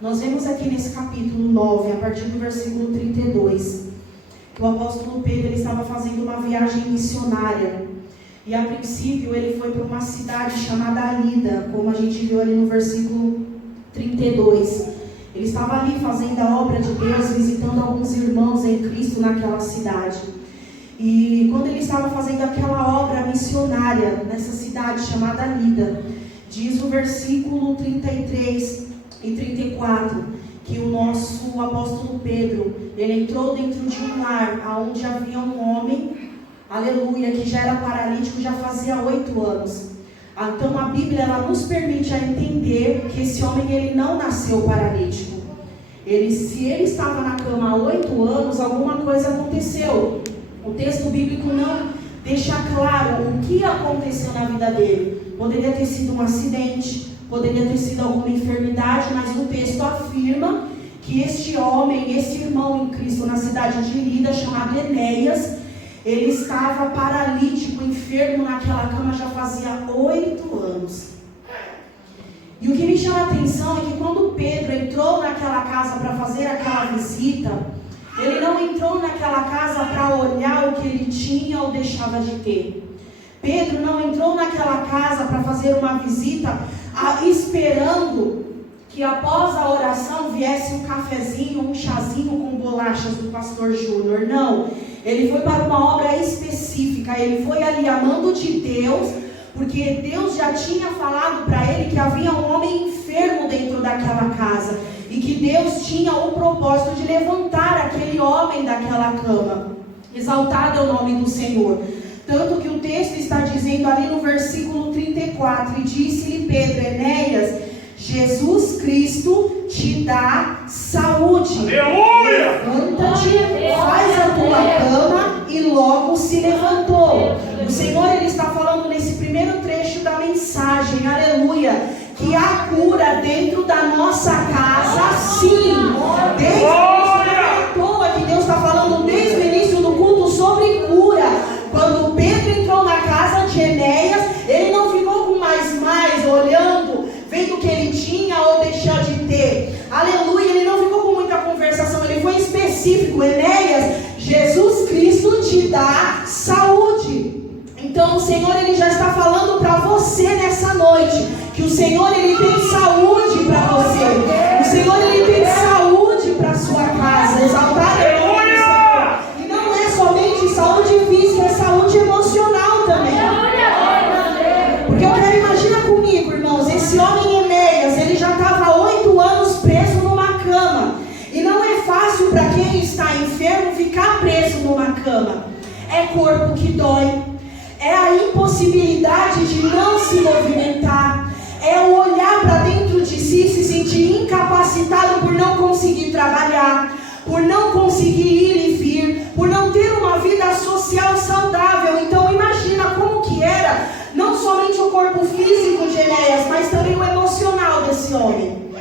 Nós vemos aqui nesse capítulo 9, a partir do versículo 32, que o apóstolo Pedro ele estava fazendo uma viagem missionária. E a princípio ele foi para uma cidade chamada Lida, como a gente viu ali no versículo 32. Ele estava ali fazendo a obra de Deus, visitando alguns irmãos em Cristo naquela cidade. E quando ele estava fazendo aquela obra missionária nessa cidade chamada Lida, diz o versículo 33 e 34, que o nosso apóstolo Pedro, ele entrou dentro de um lar onde havia um homem, aleluia, que já era paralítico, já fazia 8 anos. Então a Bíblia ela nos permite a entender que esse homem ele não nasceu paralítico. Se ele estava na cama há 8 anos, alguma coisa aconteceu. O texto bíblico não deixa claro o que aconteceu na vida dele. Poderia ter sido um acidente, poderia ter sido alguma enfermidade, mas o texto afirma que este homem, este irmão em Cristo na cidade de Lida, chamado Enéas, ele estava paralítico, enfermo naquela cama já fazia 8 anos. E o que me chama a atenção é que quando Pedro entrou naquela casa para fazer aquela visita, ele não entrou naquela casa para olhar o que ele tinha ou deixava de ter. Pedro não entrou naquela casa para fazer uma visita esperando que após a oração viesse um cafezinho, um chazinho com bolachas do pastor Júnior. Não, ele foi para uma obra específica. Ele foi ali amando de Deus, porque Deus já tinha falado para ele que havia um homem enfermo dentro daquela casa e que Deus tinha o propósito de levantar aquele homem daquela cama. Exaltado é o nome do Senhor. Tanto que o texto está dizendo ali no versículo 34, e disse-lhe Pedro, Enéas, Jesus Cristo te dá saúde. Aleluia! Levanta-te, faz a tua cama, e logo se levantou. O Senhor ele está falando nesse primeiro trecho da mensagem, aleluia, que há cura dentro da nossa casa, sim. Desde o início, que Deus está falando desde o início do culto sobre cura. Quando Pedro entrou na casa de Enéas, ele não ficou com mais olhando, vendo o que ele tinha ou deixou de ter. Aleluia, ele não ficou com muita conversação, ele foi específico. Enéas, Jesus Cristo te dá saúde. Então o Senhor ele já está falando para você nessa noite, que o Senhor ele tem saúde para você. O Senhor ele tem saúde para sua casa. Exaltado é o nome do Senhor. E não é somente saúde física, é saúde emocional também. Porque eu quero imaginar comigo, irmãos, esse homem Enéas, ele já estava 8 anos preso numa cama. E não é fácil para quem está enfermo ficar preso numa cama. É corpo que dói. É a impossibilidade de não se movimentar. É o olhar para dentro de si e se sentir incapacitado por não conseguir trabalhar, por não conseguir ir e vir, por não ter uma vida social saudável. Então imagina como que era, não somente o corpo físico de Enéas, mas também o emocional desse homem.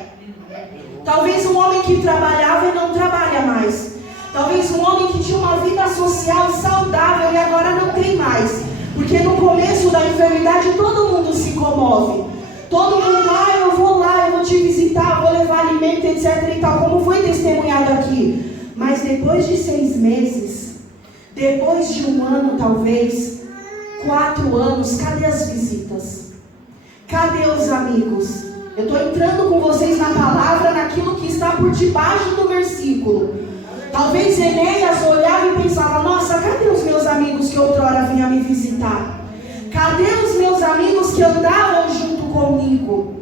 Talvez um homem que trabalhava e não trabalha mais. Talvez um homem que tinha uma vida social saudável e agora não tem mais. Porque no começo da enfermidade todo mundo se comove. Todo mundo, eu vou lá, eu vou te visitar, vou levar alimento, etc e tal, como foi testemunhado aqui. Mas depois de 6 meses, depois de 1 ano talvez, 4 anos, cadê as visitas? Cadê os amigos? Eu estou entrando com vocês na palavra, naquilo que está por debaixo do versículo. Talvez Enéas olhava e pensava, nossa, cadê os meus amigos que outrora vinham me visitar? Cadê os meus amigos que andavam junto comigo?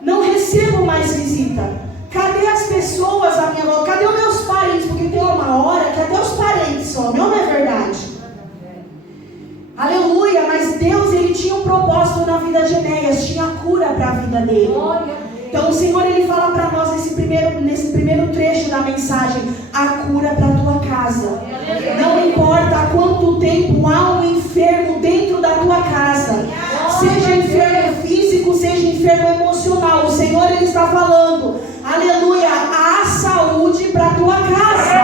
Não recebo mais visita. Cadê as pessoas à minha volta? Cadê os meus parentes? Porque tem uma hora que até os parentes somem, não é verdade? Aleluia, mas Deus ele tinha um propósito na vida de Enéas, tinha cura para a vida dele. Então o Senhor ele fala para nós nesse primeiro trecho da mensagem, a cura para a tua casa. Não importa há quanto tempo há um enfermo dentro da tua casa, seja enfermo físico, seja enfermo emocional, o Senhor ele está falando, aleluia, há saúde para a tua casa.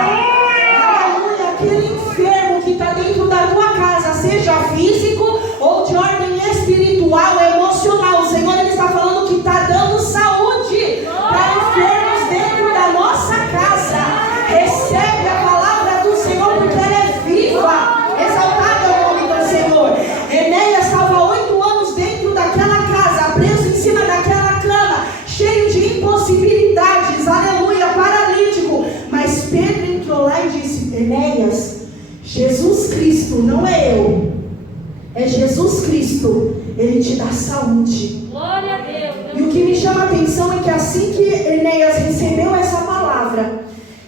Aleluia, aquele enfermo que está dentro da tua casa, seja físico ou de ordem espiritual, emocional, o Senhor ele está falando que está dando saúde para enfermo. Jesus Cristo, não é eu, é Jesus Cristo, Ele te dá saúde. Glória a Deus. E o que me chama a atenção é que assim que Enéas recebeu essa palavra,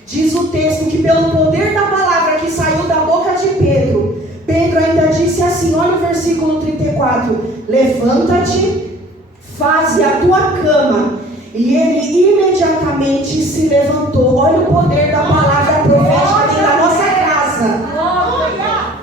diz o texto que pelo poder da palavra que saiu da boca de Pedro, Pedro ainda disse assim, olha o versículo 34, levanta-te, faze a tua cama. E ele imediatamente se levantou. Olha o poder da palavra profética dentro da nossa casa.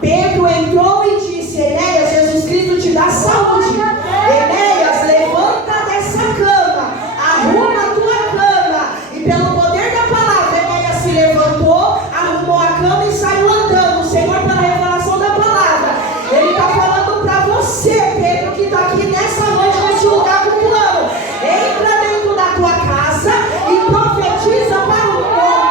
Pedro entrou e disse, Enéas, Jesus Cristo te dá saúde. Enéas, levanta dessa cama, arruma a tua cama. E pelo poder da palavra, Enéas se levantou, arrumou a cama e saiu andando. O Senhor, pela revelação da palavra, Ele está falando para você, Pedro, que está aqui nessa noite, nesse lugar com plano. Entra dentro da tua casa e profetiza para o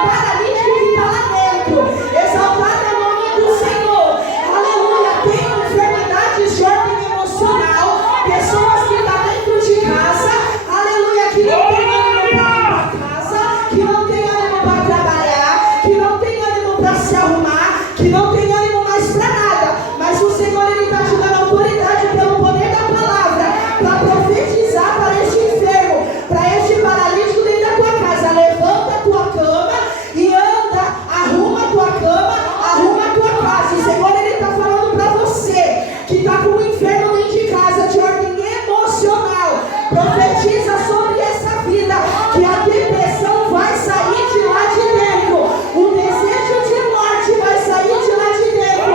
paralítico que está lá dentro. Exaltado é o nome do Senhor. Aleluia. Tem enfermidades de ordem emocional, pessoas que estão dentro de casa, aleluia, que não tem ânimo para ir para casa, que não tem ânimo para trabalhar, que não tem ânimo para se arrumar, que não tem ânimo mais para nada. Mas o Senhor, Ele está te dando autoridade pelo poder da palavra para profetizar para este enfermo, para este paralítico dentro da tua casa. Levanta a tua cama e anda, arruma a tua cama, arruma a tua casa. O Senhor, Ele está falando para você que está com o inferno dentro de casa, de ordem emocional. Profetiza sobre essa vida que a depressão vai sair de lá de dentro, o desejo de morte vai sair de lá de dentro.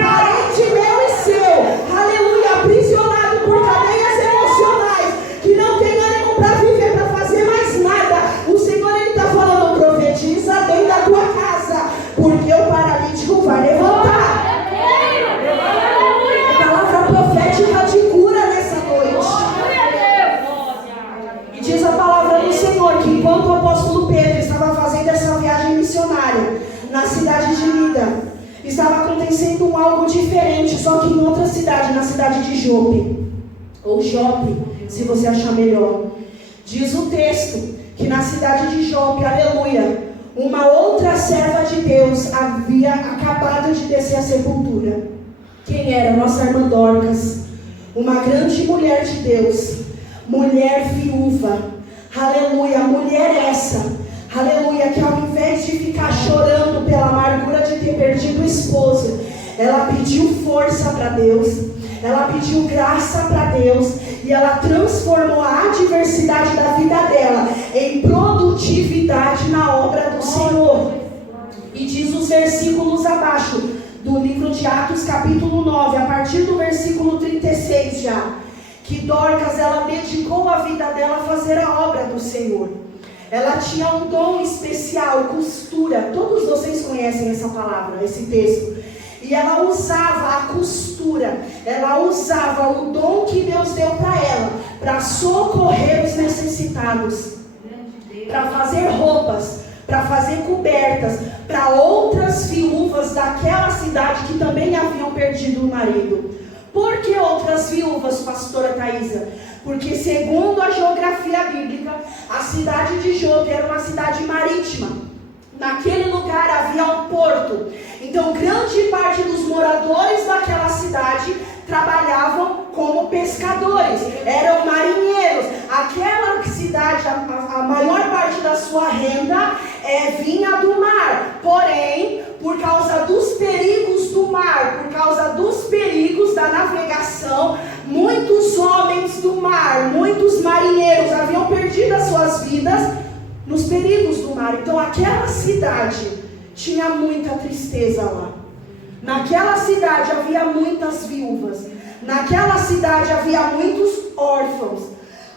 Parente meu e seu, aleluia, aprisionado por cadeias emocionais, que não tem ânimo para viver, para fazer mais nada. O Senhor, Ele está falando, profetiza dentro da tua casa, porque o paralítico vai levantar. Palavra profética de cura nessa noite. E diz a palavra do Senhor que enquanto o apóstolo Pedro estava fazendo essa viagem missionária na cidade de Lida, estava acontecendo algo diferente, só que em outra cidade, na cidade de Jope, ou Jope, se você achar melhor. Diz o texto que na cidade de Jope, aleluia, uma outra serva de Deus havia acabado de descer à sepultura. Quem era? Nossa irmã Dorcas, uma grande mulher de Deus, mulher viúva, aleluia, mulher essa, aleluia, que ao invés de ficar chorando pela amargura de ter perdido o esposo, ela pediu força para Deus, ela pediu graça para Deus, e ela transformou a adversidade da vida dela em produtividade na obra do Senhor. E diz os versículos abaixo do livro de Atos capítulo 9, a partir do versículo 36 já, que Dorcas, ela dedicou a vida dela a fazer a obra do Senhor. Ela tinha um dom especial, costura. Todos vocês conhecem essa palavra, esse texto. E ela usava a costura, ela usava o dom que Deus deu para ela, para socorrer os necessitados, para fazer roupas, para fazer cobertas, para outras viúvas daquela cidade que também haviam perdido o marido. Por que outras viúvas, pastora Thaisa? Porque segundo a geografia bíblica, a cidade de Jope era uma cidade marítima. Naquele lugar havia um porto. Então grande parte dos moradores daquela cidade trabalhavam como pescadores, eram marinheiros. Aquela cidade, a maior parte da sua renda vinha do mar. Porém, por causa dos perigos do mar, por causa dos perigos da navegação, muitos homens do mar, muitos marinheiros haviam perdido as suas vidas nos perigos do mar. Então aquela cidade tinha muita tristeza lá. Naquela cidade havia muitas viúvas. Naquela cidade havia muitos órfãos.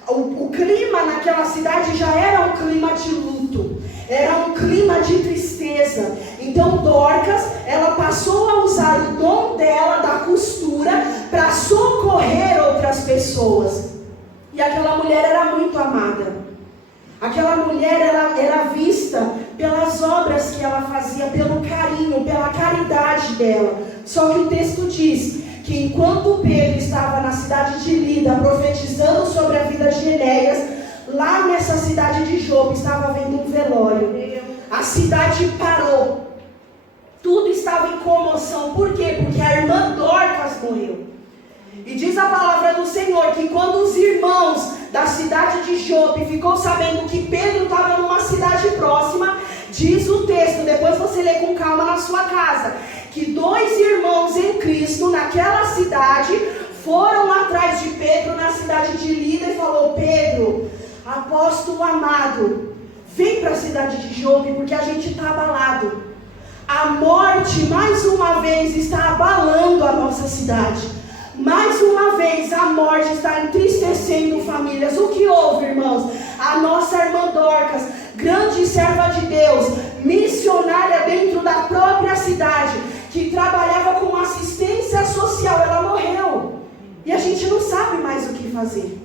O clima naquela cidade já era um clima de luto. Era um clima de tristeza. Então Dorcas, ela passou a usar o dom dela da costura para socorrer outras pessoas. E aquela mulher era muito amada. Aquela mulher era vista pelas obras que ela fazia, pelo carinho, pela caridade dela. Só que o texto diz que enquanto Pedro estava na cidade de Lida profetizando sobre a vida de Enéas, lá nessa cidade de Jope estava havendo um velório. A cidade parou. Tudo estava em comoção. Por quê? Porque a irmã Dorcas morreu. E diz a palavra do Senhor que quando os irmãos da cidade de Jope ficou sabendo que Pedro estava numa cidade próxima, diz o texto, depois você lê com calma na sua casa, que 2 irmãos em Cristo naquela cidade foram atrás de Pedro na cidade de Lida e falou: Pedro, apóstolo amado, vem para a cidade de Jope porque a gente está abalado. A morte mais uma vez está abalando a nossa cidade. Mais uma vez a morte está entristecendo famílias. O que houve, irmãos? A nossa irmã Dorcas, grande serva de Deus, missionária dentro da própria cidade, que trabalhava com assistência social, ela morreu. E a gente não sabe mais o que fazer.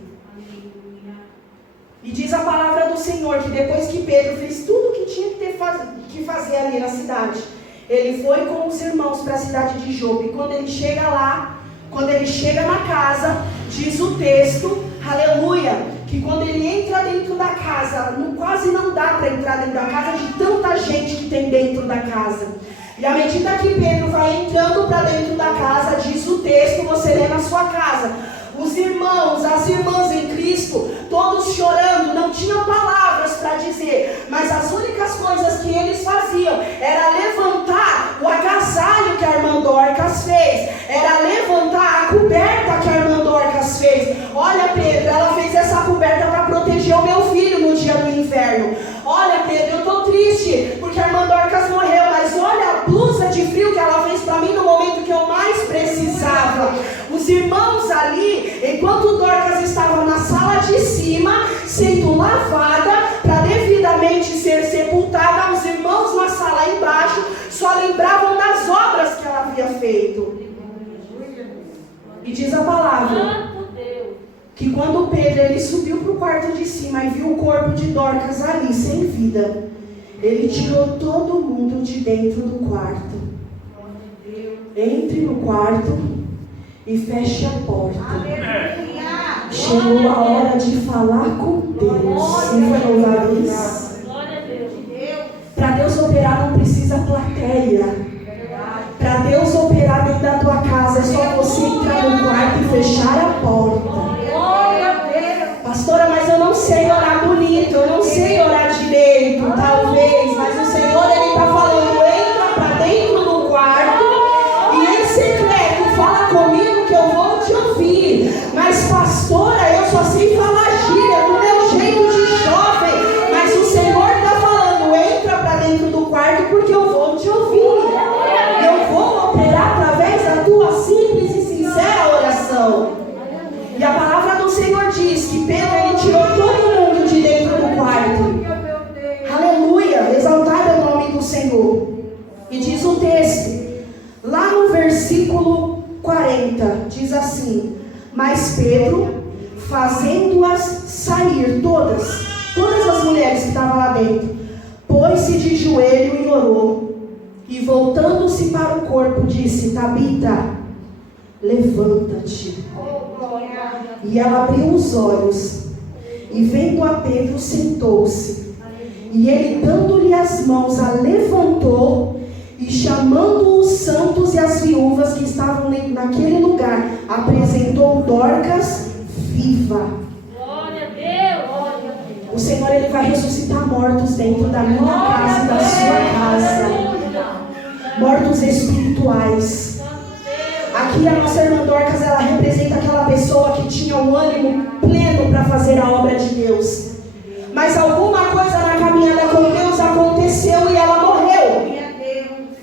E diz a palavra do Senhor que depois que Pedro fez tudo o que tinha que fazer ali na cidade, ele foi com os irmãos para a cidade de Jope. E quando ele chega lá, quando ele chega na casa, diz o texto, aleluia, que quando ele entra dentro da casa, quase não dá para entrar dentro da casa de tanta gente que tem dentro da casa. E à medida que Pedro vai entrando para dentro da casa, diz o texto, você lê na sua casa, os irmãos, as irmãs em Cristo, todos chorando, não tinham palavras para dizer, mas as únicas coisas que eles faziam era levantar o agasalho que a irmã Dorcas fez, era levantar a coberta que a irmã Dorcas fez. Olha, Pedro, ela fez essa coberta para proteger o meu filho no dia do inverno. Olha, Pedro, eu estou triste porque a irmã Dorcas morreu, mas olha a blusa de frio que ela fez para mim no momento que eu mais precisava. Os irmãos ali, enquanto Dorcas estava na sala de cima, sendo lavada para devidamente ser sepultada, os irmãos na sala embaixo só lembravam das obras que ela havia feito. E diz a palavra que quando Pedro ele subiu para o quarto de cima e viu o corpo de Dorcas ali sem vida, ele tirou todo mundo de dentro do quarto. Entre no quarto e feche a porta. Chegou a hora de falar com Deus. Você vai louvar isso? Para Deus operar não precisa plateia. Para Deus operar dentro da tua casa é só você entrar no quarto e fechar a porta. Pastora, mas eu não sei orar bonito, eu não sei orar direito, talvez, mas o Senhor ele está falando, entra para dentro do quarto e em secreto fala comigo que eu vou te ouvir. Mas pastora, eu só sei falar gíria do meu jeito de jovem, mas o Senhor está falando, entra para dentro do quarto porque eu vou te ouvir. Eu vou operar através da tua simples e sincera oração. E a palavra do Senhor diz que Pedro ele tirou todo mundo de dentro do quarto. Aleluia, exaltado é o nome do Senhor. E diz o texto, lá no versículo 40, diz assim: mas Pedro, fazendo-as sair todas as mulheres que estavam lá dentro, pôs-se de joelho e orou. E voltando-se para o corpo, disse: Tabita, levanta-te. E ela abriu os olhos, e vendo a Pedro, sentou-se. E ele, dando-lhe as mãos, a levantou, e chamando os santos e as viúvas que estavam naquele lugar, apresentou Dorcas viva. Glória a Deus! O Senhor ele vai ressuscitar mortos dentro da minha casa e da sua casa. Mortos espirituais. Aqui a nossa irmã Dorcas, ela representa aquela pessoa que tinha um ânimo pleno para fazer a obra de Deus. Mas alguma coisa na caminhada com Deus aconteceu e ela morreu.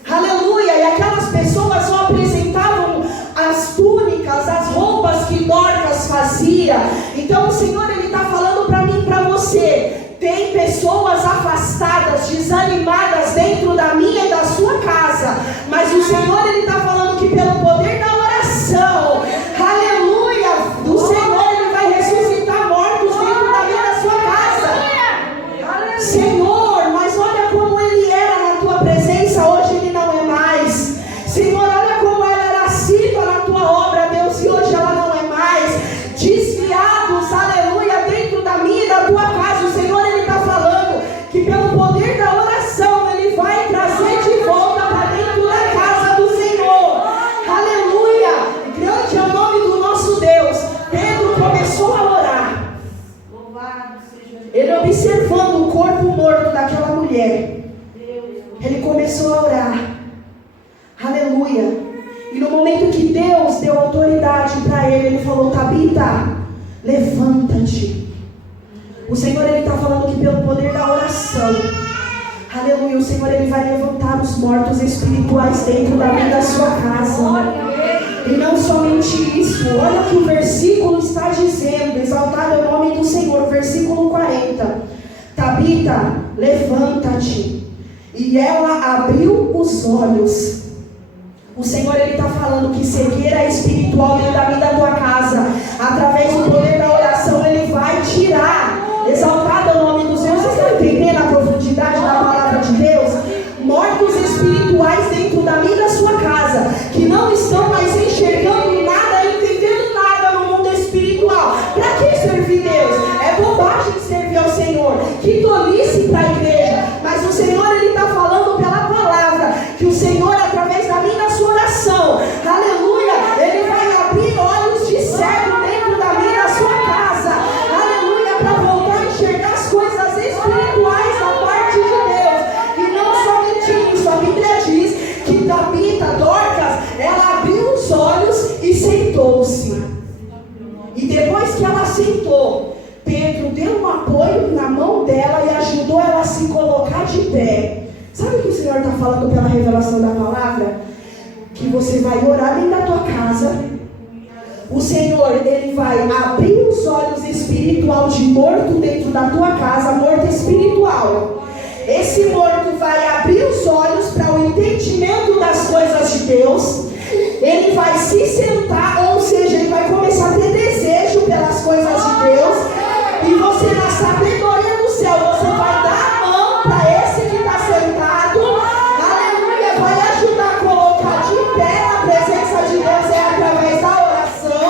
Aleluia! E aquelas pessoas só apresentavam as túnicas, as roupas que Dorcas fazia. Então o Senhor ele está falando para mim e para você. Tem pessoas afastadas, desanimadas dentro da minha e da sua casa. Mas o Senhor ele está falando que pelo poder da oração, aleluia, o Senhor ele vai ressuscitar mortos dentro da minha e da sua casa. Senhor, mas olha como ele era na tua presença, hoje ele não é mais. Senhor, olha como ela era assídua na tua obra, Deus, e hoje ela não é mais. Desviados, aleluia, dentro da minha e da tua casa, o Senhor ele está falando que pelo poder da oração ele vai trazer de volta para dentro da mulher. Ele começou a orar. Aleluia. E no momento que Deus deu autoridade para ele, ele falou: Tabita, levanta-te. O Senhor, ele está falando que pelo poder da oração, aleluia, o Senhor, ele vai levantar os mortos espirituais dentro da vida da sua casa. E não somente isso, olha o que o versículo está dizendo, exaltado é o nome do Senhor, versículo 40. Tabita, levanta-te. E ela abriu os olhos. O Senhor, ele está falando que cegueira espiritual dentro da vida da tua casa, através do poder da oração, ele vai tirar. Exaltado é o nome do Senhor. Vocês estão entendendo a profundidade da palavra de Deus? Mortos espirituais dentro da vida da sua casa, que não estão mais enxergando nada, entendendo nada no mundo espiritual. Para que servir Deus? É bobagem servir ao Senhor. Que tolice para a igreja. Mas o Senhor, ele está falando pela palavra, que o Senhor, através da minha sua oração, aleluia, ele vai abrir olhos de cego dentro da minha da sua casa, aleluia, para voltar a enxergar as coisas espirituais da parte de Deus. E não somente isso, a Bíblia diz que Tabita, Dorcas, ela abriu os olhos e sentou-se. E depois que ela sentou, Pedro deu um apoio na mão dela e ajudou ela a se colocar de pé. Sabe o que o Senhor está falando pela revelação da palavra? Que você vai orar dentro da tua casa. O Senhor, ele vai abrir os olhos espiritual de morto dentro da tua casa, morto espiritual. Esse morto vai abrir os olhos para o entendimento das coisas de Deus. Ele vai se sentar, ou seja, ele vai começar a ter desejo pelas coisas de Deus. E você, na sabedoria do céu, você vai dar a mão para esse que está sentado. Aleluia, vai ajudar a colocar de pé na presença de Deus, é através da oração.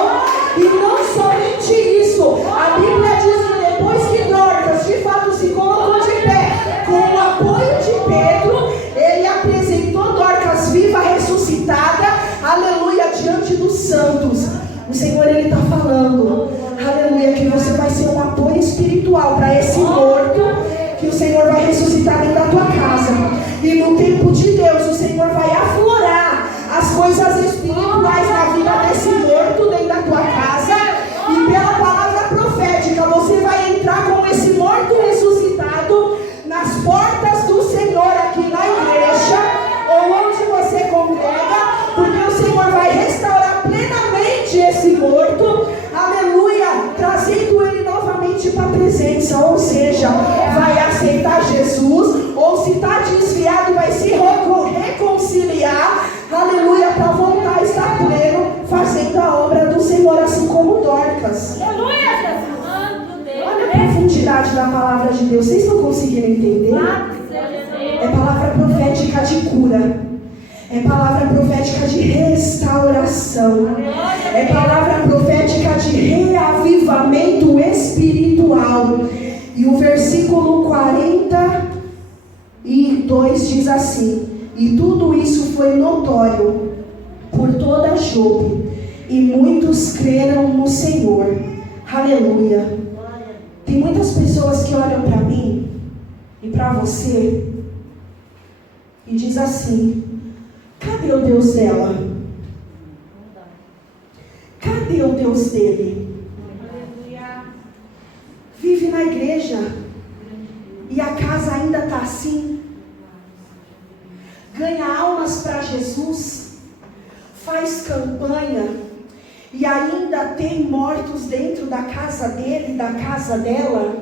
E não somente isso, a Bíblia diz que depois que Dorcas de fato se colocou de pé, com o apoio de Pedro, ele apresentou Dorcas viva, ressuscitada, aleluia, diante dos santos. O Senhor, ele está falando, aleluia, que você vai ser um apoio espiritual para esse morto, que o Senhor vai ressuscitar dentro da tua casa. E no tempo de Deus, o Senhor vai aflorar as coisas espirituais na vida desse morto dentro da tua casa. E pela palavra profética, você vai entrar com esse morto ressuscitado nas portas do Senhor aqui na igreja, ou onde você congrega, porque o Senhor vai restaurar plenamente esse morto, aleluia, trazendo ele novamente para a presença, ou seja, vai aceitar Jesus, ou se está desviado, vai se reconciliar, aleluia, para voltar a estar pleno, fazendo a obra do Senhor, assim como Dorcas. Aleluia, Jesus. Olha a profundidade da palavra de Deus. Vocês estão conseguindo entender? É palavra profética de cura. É palavra profética de restauração. É palavra profética de reavivamento espiritual. E o versículo 42 diz assim: e tudo isso foi notório por toda Jope, e muitos creram no Senhor. Aleluia. Tem muitas pessoas que olham para mim e para você e diz assim: cadê o Deus dela? Cadê o Deus dele? Vive na igreja e a casa ainda está assim. Ganha almas para Jesus, faz campanha e ainda tem mortos dentro da casa dele, da casa dela.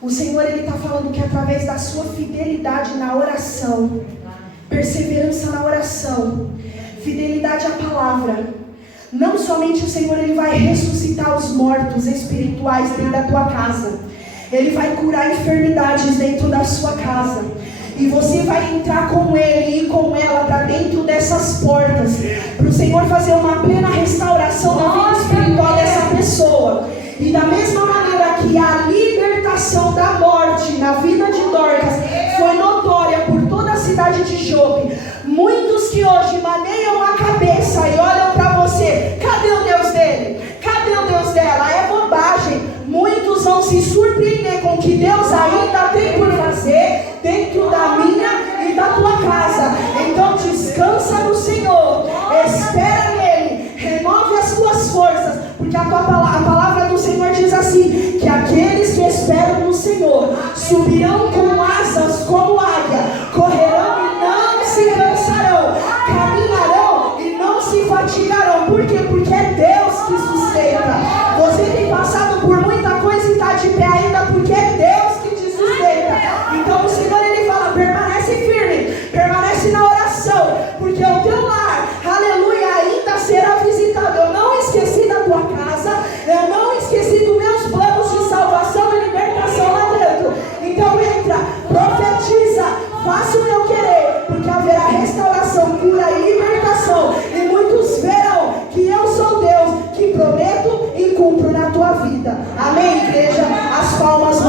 O Senhor, ele está falando que através da sua fidelidade na oração, perseverança na oração, fidelidade à palavra, não somente o Senhor, ele vai ressuscitar os mortos espirituais dentro da tua casa, ele vai curar enfermidades dentro da sua casa, e você vai entrar com ele e com ela para dentro dessas portas, para o Senhor fazer uma plena restauração na vida espiritual dessa pessoa. E da mesma maneira que a libertação da morte na vida de Dorcas foi notória por toda a cidade de Jope, muitos que hoje maneiam a cabeça e olham para você: cadê o Deus dele? Cadê o Deus dela? É bobagem. Muitos vão se surpreender com o que Deus ainda tem por fazer dentro Senhor, subirão com asas como águia, correrão e não se cansarão, caminharão e não se fatigarão. Por quê? Porque é Deus que sustenta. Você tem passado por muita coisa e está de pé ainda porque é Deus que te sustenta. Então o Senhor, Ele fala, permanece firme, permanece na oração, porque o teu lar, aleluia, ainda será visitado. Eu não esqueci da tua casa, eu não esqueci dos meus planos de salvação e libertação lá dentro. Então entra, profetiza, faça o meu querer, porque haverá restauração, cura e libertação, e muitos verão que eu sou Deus, que prometo e cumpro na tua vida. Amém, igreja? As palmas